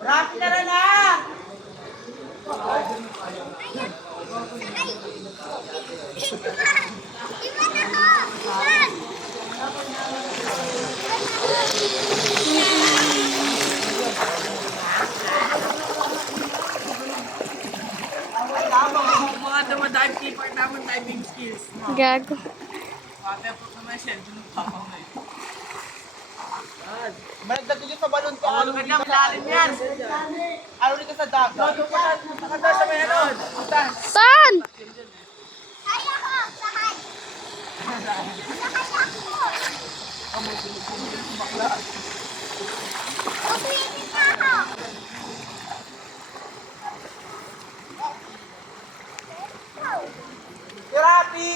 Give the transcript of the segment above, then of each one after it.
Rapi na rin na! Mga dumadive keeper naman diving skills. Gago. Kaya po naman siya, dunupapa mo eh. Malagdag dito sa balon ko. Ano ka dyan, malalim yan. Ano rin ka sa dagat. Nakanda sa may ano. Saan? Kaya ko, sakay. Sakay ako. Upuin ka ako. Rapi!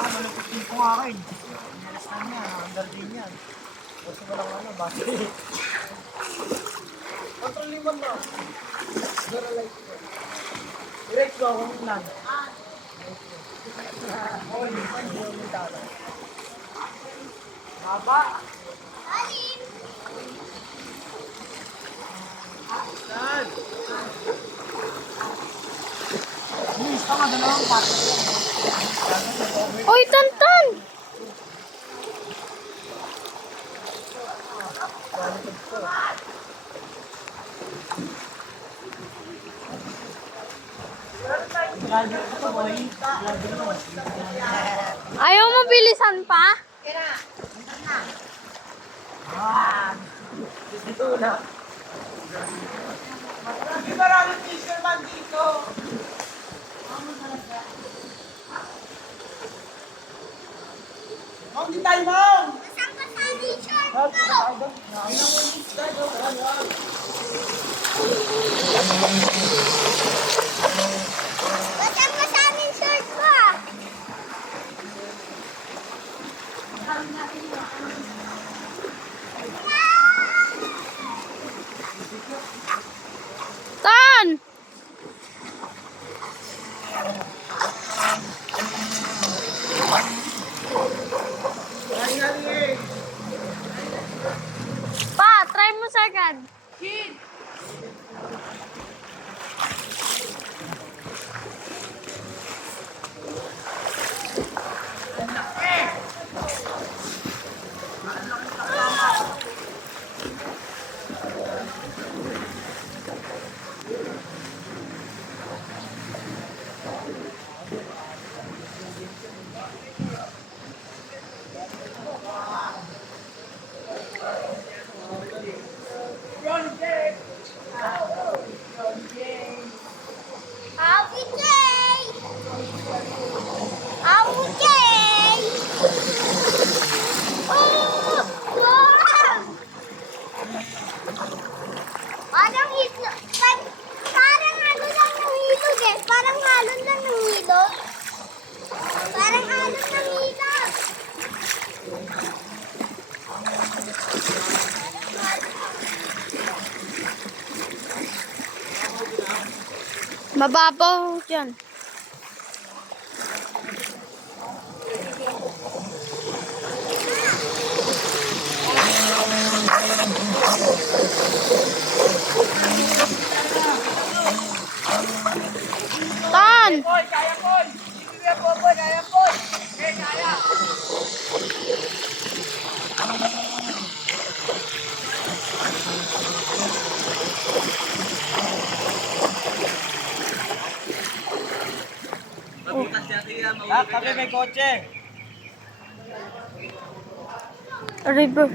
Malapit din po nga akin. Inalas na niya, under din yan. Kasi walang ano, base. Control naman mo. Zero light ko. Direct ko akong ulan. Oo, hindi ko umintala. Haba. Alim. Saan? Miss, tama, dalawang pato. Oy, Tantan! Ayaw mo bilisan pa? Dito na. Hindi maraming fisherman dito. Mom, di tayo, Mom! Saan ka sa t-shirt Mom, ko? Saan ka sa amin shirt ko? Tan! Pa, try mo sagad. Parang alon lang ng ilog. Parang alon ng ilog. Mababaw dyan. Tan! Boy, kaya, Boy! Hindi ko yan, Boy, kaya, Boy! Eh, kaya! Tabi may kotse. River.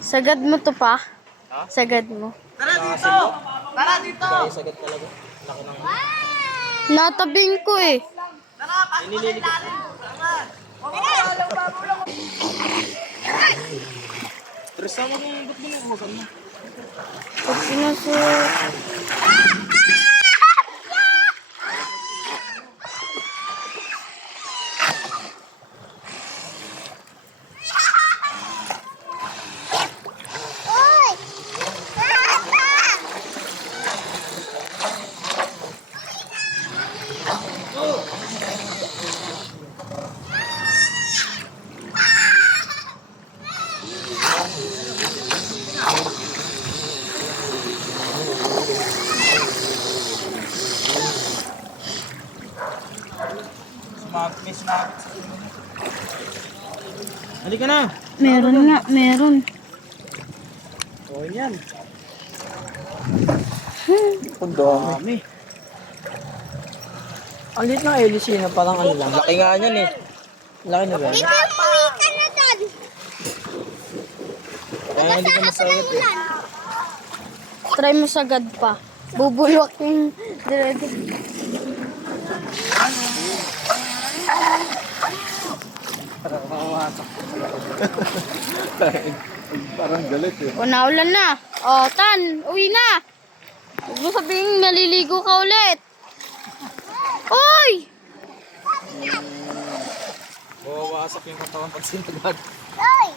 Sagad mo to pa? Ha? Sagad mo. Tara dito! Tara dito! Sagad talaga. Laki ng... Natabing ko eh. Tara, pasok sa ilalim! Tara! Walang bago lang! Tres sama kung ba't binukusan mo? Pag pinasok. Uy! Halika na. Meron nga, meron. Okay yan. Ang dami. Ang liit ng LC na parang ano lang. Laki nga yan eh. Laki na ba? Ikaw, umuwi ka na doon. Kaya hindi ka masayat eh. Try mo sagad pa. Bubulwak yung direct. Parang galit eh. O, naulan na. O, Tan, uwi na. Huwag mo sabihin naliligo ka ulit. Oy! Bawawasak yung katawan pag sinagad. Oy!